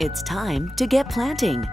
It's time to get planting.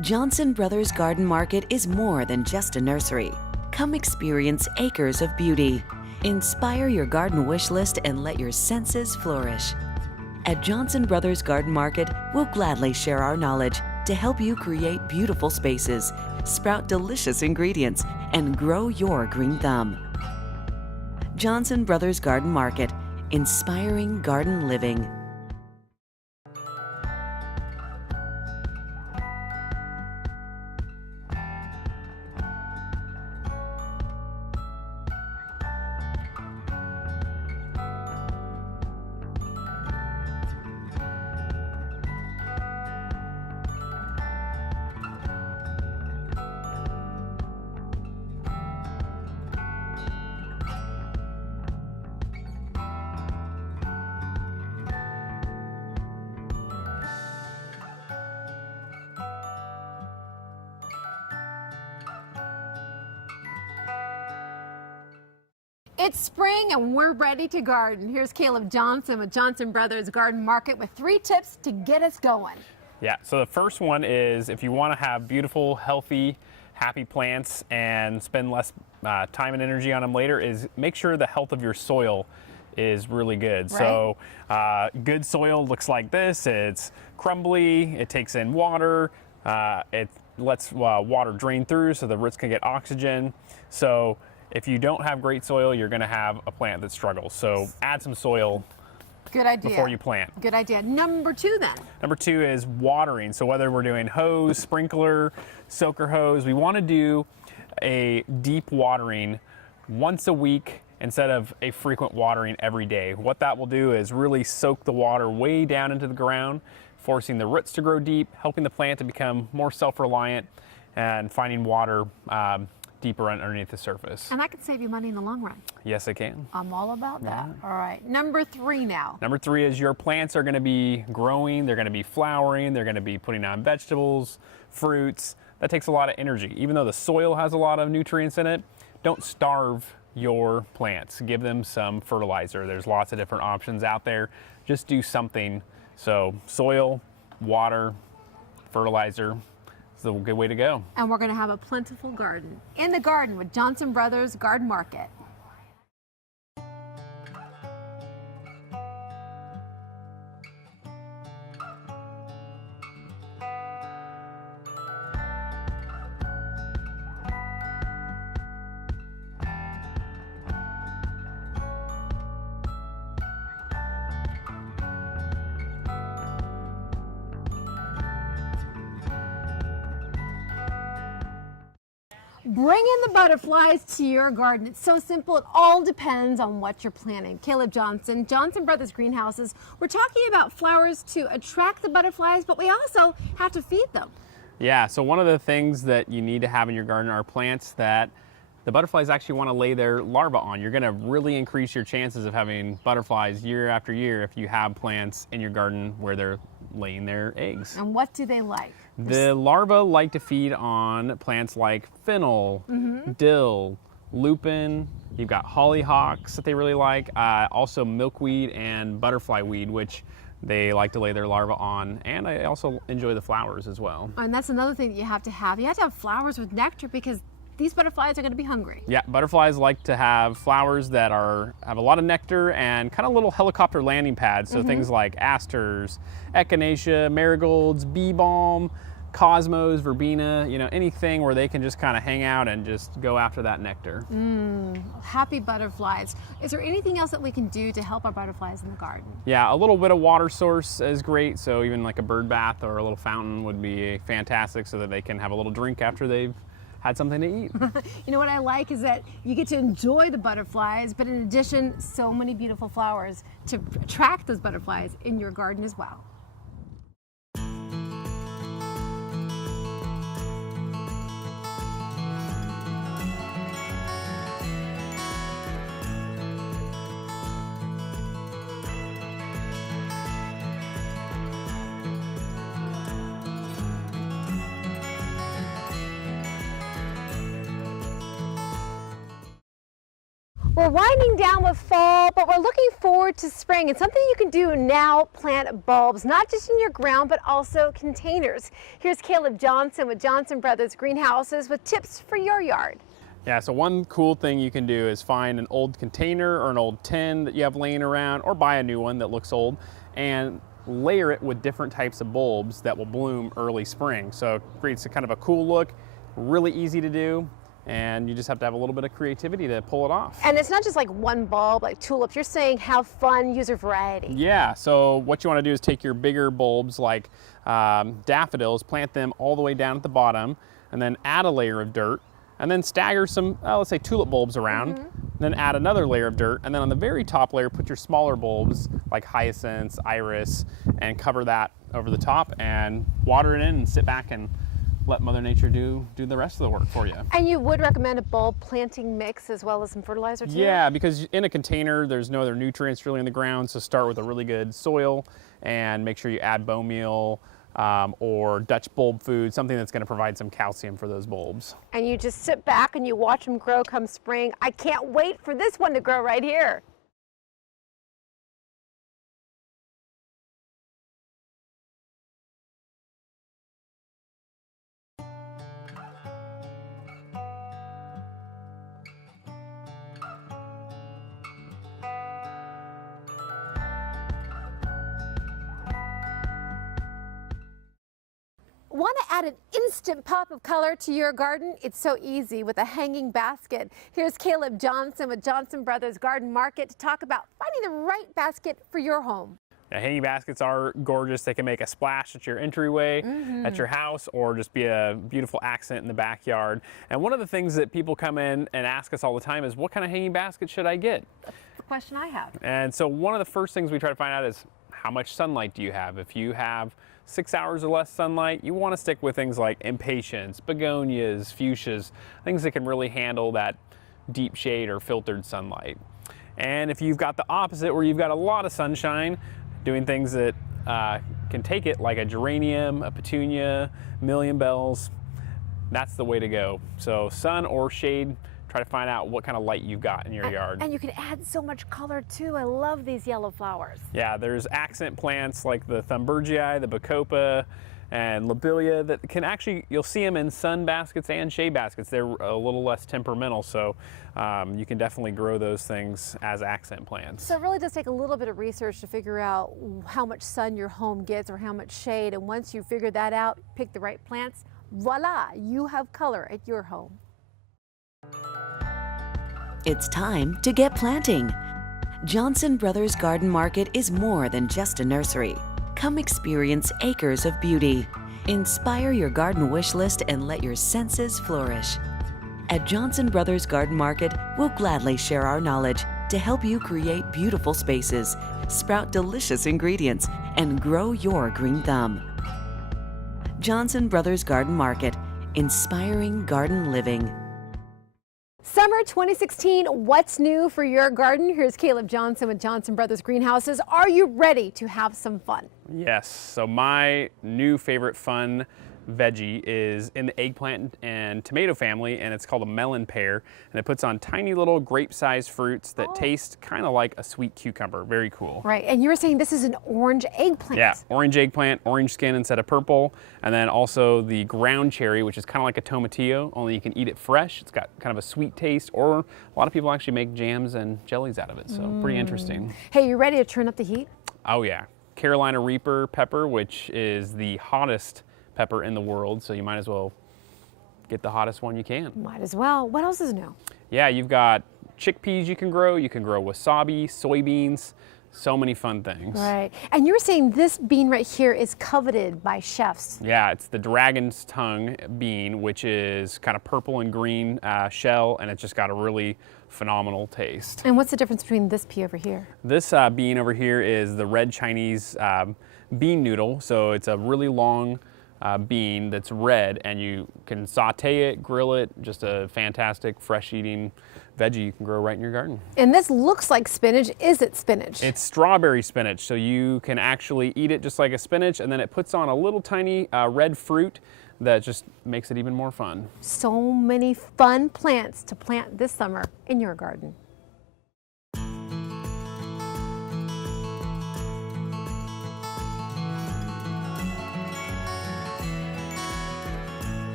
Johnson Brothers Garden Market is more than just a nursery. Come experience acres of beauty. Inspire your garden wish list and let your senses flourish. At Johnson Brothers Garden Market, we'll gladly share our knowledge to help you create beautiful spaces, sprout delicious ingredients, and grow your green thumb. Johnson Brothers Garden Market, inspiring garden living. It's spring and we're ready to garden. Here's Caleb Johnson with Johnson Brothers Garden Market with 3 tips to get us going. Yeah, so the first one is if you want to have beautiful, healthy, happy plants and spend less time and energy on them later, is make sure the health of your soil is really good. Right. So good soil looks like this. It's crumbly, it takes in water, it lets water drain through so the roots can get oxygen. So if you don't have great soil, you're going to have a plant that struggles. So add some soil. Good idea. Before you plant. Good idea. Number 2 then. Number 2 is watering. So whether we're doing hose, sprinkler, soaker hose, we want to do a deep watering once a week instead of a frequent watering every day. What that will do is really soak the water way down into the ground, forcing the roots to grow deep, helping the plant to become more self-reliant, and finding water deeper underneath the surface. And that can save you money in the long run. Yes, it can. I'm all about that. All right. Number 3 now. Number 3 is your plants are going to be growing, they're going to be flowering, they're going to be putting on vegetables, fruits. That takes a lot of energy. Even though the soil has a lot of nutrients in it, don't starve your plants. Give them some fertilizer. There's lots of different options out there. Just do something. So soil, water, fertilizer, it's a good way to go. And we're going to have a plentiful garden. In the garden with Johnson Brothers Garden Market. Bring in the butterflies to your garden. It's so simple. It all depends on what you're planting. Caleb Johnson, Johnson Brothers Greenhouses. We're talking about flowers to attract the butterflies, but we also have to feed them. Yeah, so one of the things that you need to have in your garden are plants that the butterflies actually want to lay their larvae on. You're going to really increase your chances of having butterflies year after year if you have plants in your garden where they're laying their eggs. And what do they like? The larvae like to feed on plants like fennel, dill, lupin. You've got hollyhocks that they really like. Also milkweed and butterfly weed, which they like to lay their larvae on. And I also enjoy the flowers as well. And that's another thing that you have to have. You have to have flowers with nectar because these butterflies are going to be hungry. Yeah, butterflies like to have flowers that have a lot of nectar and kind of little helicopter landing pads. So things like asters, echinacea, marigolds, bee balm, cosmos, verbena, anything where they can just kind of hang out and just go after that nectar. Happy butterflies. Is there anything else that we can do to help our butterflies in the garden? Yeah, a little bit of water source is great. So even like a bird bath or a little fountain would be fantastic so that they can have a little drink after they've had something to eat. You know what I like is that you get to enjoy the butterflies, but in addition, so many beautiful flowers to attract those butterflies in your garden as well. We're winding down with fall, but we're looking forward to spring. And something you can do now, plant bulbs, not just in your ground, but also containers. Here's Caleb Johnson with Johnson Brothers Greenhouses with tips for your yard. Yeah, so one cool thing you can do is find an old container or an old tin that you have laying around, or buy a new one that looks old, and layer it with different types of bulbs that will bloom early spring. So it creates a kind of a cool look, really easy to do, and you just have to have a little bit of creativity to pull it off. And it's not just like one bulb, like tulips. You're saying have fun, use a variety. Yeah, so what you want to do is take your bigger bulbs like daffodils, plant them all the way down at the bottom, and then add a layer of dirt, and then stagger some, let's say, tulip bulbs around, then add another layer of dirt, and then on the very top layer, put your smaller bulbs like hyacinths, iris, and cover that over the top, and water it in and sit back and let Mother Nature do the rest of the work for you. And you would recommend a bulb planting mix as well as some fertilizer too? Yeah, because in a container, there's no other nutrients really in the ground, so start with a really good soil and make sure you add bone meal or Dutch bulb food, something that's going to provide some calcium for those bulbs. And you just sit back and you watch them grow come spring. I can't wait for this one to grow right here. Want to add an instant pop of color to your garden? It's so easy with a hanging basket. Here's Caleb Johnson with Johnson Brothers Garden Market to talk about finding the right basket for your home. Now, hanging baskets are gorgeous. They can make a splash at your entryway, at your house, or just be a beautiful accent in the backyard. And one of the things that people come in and ask us all the time is, what kind of hanging basket should I get? That's the question I have. And so one of the first things we try to find out is, how much sunlight do you have? If you have 6 hours or less sunlight, you want to stick with things like impatiens, begonias, fuchsias, things that can really handle that deep shade or filtered sunlight. And if you've got the opposite, where you've got a lot of sunshine, doing things that can take it, like a geranium, a petunia, million bells, that's the way to go. So sun or shade, try to find out what kind of light you've got in your yard. And you can add so much color too. I love these yellow flowers. Yeah, there's accent plants like the Thunbergii, the Bacopa, and Lobelia that can actually, you'll see them in sun baskets and shade baskets. They're a little less temperamental, so you can definitely grow those things as accent plants. So it really does take a little bit of research to figure out how much sun your home gets or how much shade. And once you figure that out, pick the right plants, voila, you have color at your home. It's time to get planting. Johnson Brothers Garden Market is more than just a nursery. Come experience acres of beauty. Inspire your garden wish list and let your senses flourish. At Johnson Brothers Garden Market, we'll gladly share our knowledge to help you create beautiful spaces, sprout delicious ingredients, and grow your green thumb. Johnson Brothers Garden Market, inspiring garden living. Summer 2016, what's new for your garden? Here's Caleb Johnson with Johnson Brothers Greenhouses. Are you ready to have some fun? Yes, so my new favorite fun veggie is in the eggplant and tomato family, and it's called a melon pear, and it puts on tiny little grape-sized fruits that taste kind of like a sweet cucumber. Very cool. Right, and you were saying this is an orange eggplant. Yeah, orange eggplant, orange skin instead of purple, and then also the ground cherry, which is kind of like a tomatillo, only you can eat it fresh. It's got kind of a sweet taste, or a lot of people actually make jams and jellies out of it, so pretty interesting. Hey, you ready to turn up the heat? Oh yeah, Carolina Reaper pepper, which is the hottest pepper in the world, so you might as well get the hottest one you can. Might as well. What else is new? Yeah, you've got chickpeas you can grow wasabi, soybeans, so many fun things. Right, and you were saying this bean right here is coveted by chefs. Yeah, it's the dragon's tongue bean, which is kind of purple and green shell, and it's just got a really phenomenal taste. And what's the difference between this pea over here? This bean over here is the red Chinese bean noodle, so it's a really long bean that's red, and you can saute it, grill it, just a fantastic fresh eating veggie you can grow right in your garden. And this looks like spinach. Is it spinach? It's strawberry spinach, so you can actually eat it just like a spinach, and then it puts on a little tiny red fruit that just makes it even more fun. So many fun plants to plant this summer in your garden.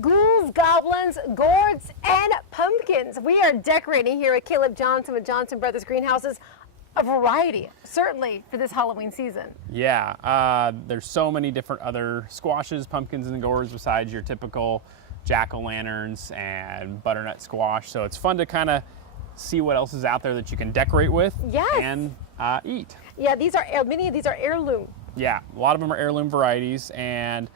Ghouls, goblins, gourds, and pumpkins. We are decorating here at Caleb Johnson with Johnson Brothers Greenhouses. A variety, certainly, for this Halloween season. Yeah, there's so many different other squashes, pumpkins, and gourds besides your typical jack-o'-lanterns and butternut squash. So it's fun to kind of see what else is out there that you can decorate with and eat. Yeah, many of these are heirloom. Yeah, a lot of them are heirloom varieties, and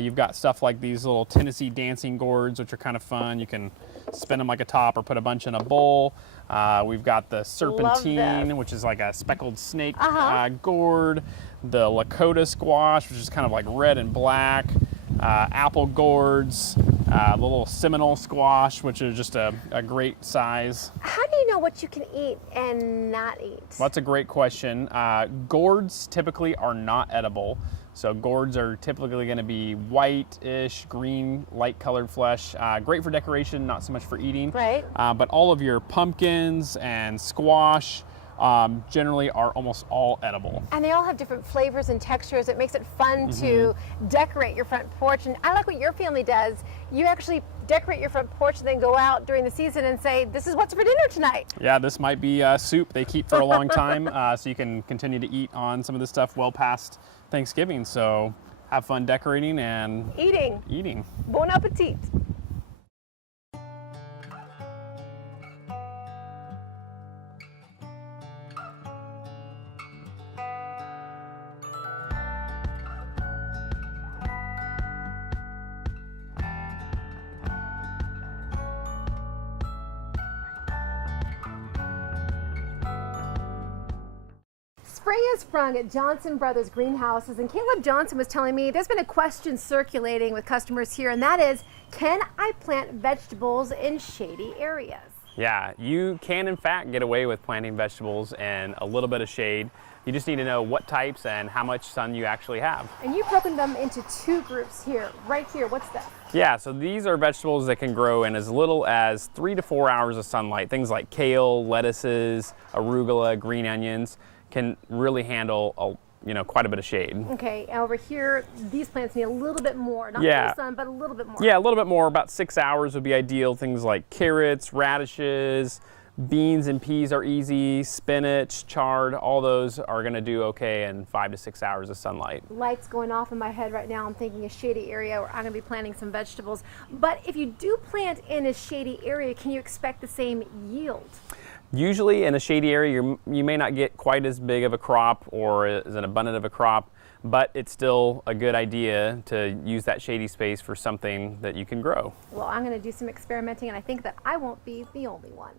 you've got stuff like these little Tennessee dancing gourds, which are kind of fun. You can spin them like a top or put a bunch in a bowl. We've got the serpentine, which is like a speckled snake gourd. The Lakota squash, which is kind of like red and black. Apple gourds. The little Seminole squash, which is just a great size. How do you know what you can eat and not eat? Well, that's a great question. Gourds typically are not edible. So gourds are typically going to be white-ish, green, light-colored flesh. Great for decoration, not so much for eating. Right. But all of your pumpkins and squash generally are almost all edible. And they all have different flavors and textures. It makes it fun to decorate your front porch. And I like what your family does. You actually decorate your front porch and then go out during the season and say, this is what's for dinner tonight. Yeah, this might be soup they keep for a long time, so you can continue to eat on some of this stuff well past Thanksgiving. So have fun decorating and eating. Bon appetit. Spring has sprung at Johnson Brothers Greenhouses, and Caleb Johnson was telling me there's been a question circulating with customers here, and that is, can I plant vegetables in shady areas? Yeah, you can in fact get away with planting vegetables in a little bit of shade. You just need to know what types and how much sun you actually have. And you've broken them into two groups here. Right here, what's that? Yeah, so these are vegetables that can grow in as little as 3 to 4 hours of sunlight. Things like kale, lettuces, arugula, green onions can really handle quite a bit of shade. Okay, and over here, these plants need a little bit more, not full sun, but a little bit more. Yeah, a little bit more, about 6 hours would be ideal. Things like carrots, radishes, beans and peas are easy, spinach, chard, all those are gonna do okay in 5 to 6 hours of sunlight. Lights going off in my head right now. I'm thinking a shady area where I'm gonna be planting some vegetables. But if you do plant in a shady area, can you expect the same yield? Usually in a shady area, you may not get quite as big of a crop or as an abundant of a crop, but it's still a good idea to use that shady space for something that you can grow. Well, I'm going to do some experimenting, and I think that I won't be the only one.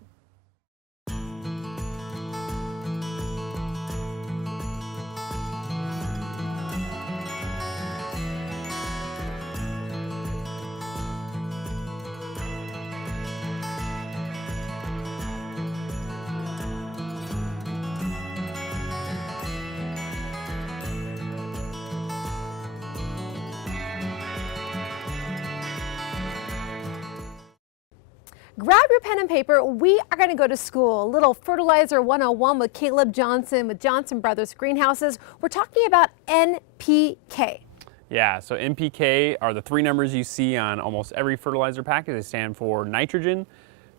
Grab your pen and paper. We are going to go to school. A little Fertilizer 101 with Caleb Johnson with Johnson Brothers Greenhouses. We're talking about NPK. Yeah, so NPK are the 3 numbers you see on almost every fertilizer package. They stand for nitrogen,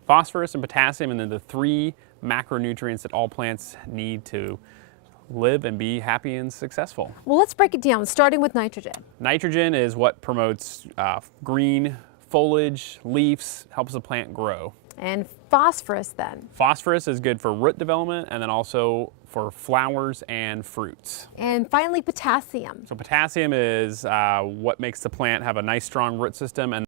phosphorus, and potassium, and then the 3 macronutrients that all plants need to live and be happy and successful. Well, let's break it down, starting with nitrogen. Nitrogen is what promotes green foliage, leaves, helps the plant grow. And phosphorus then? Phosphorus is good for root development and then also for flowers and fruits. And finally, potassium. So potassium is what makes the plant have a nice strong root system, and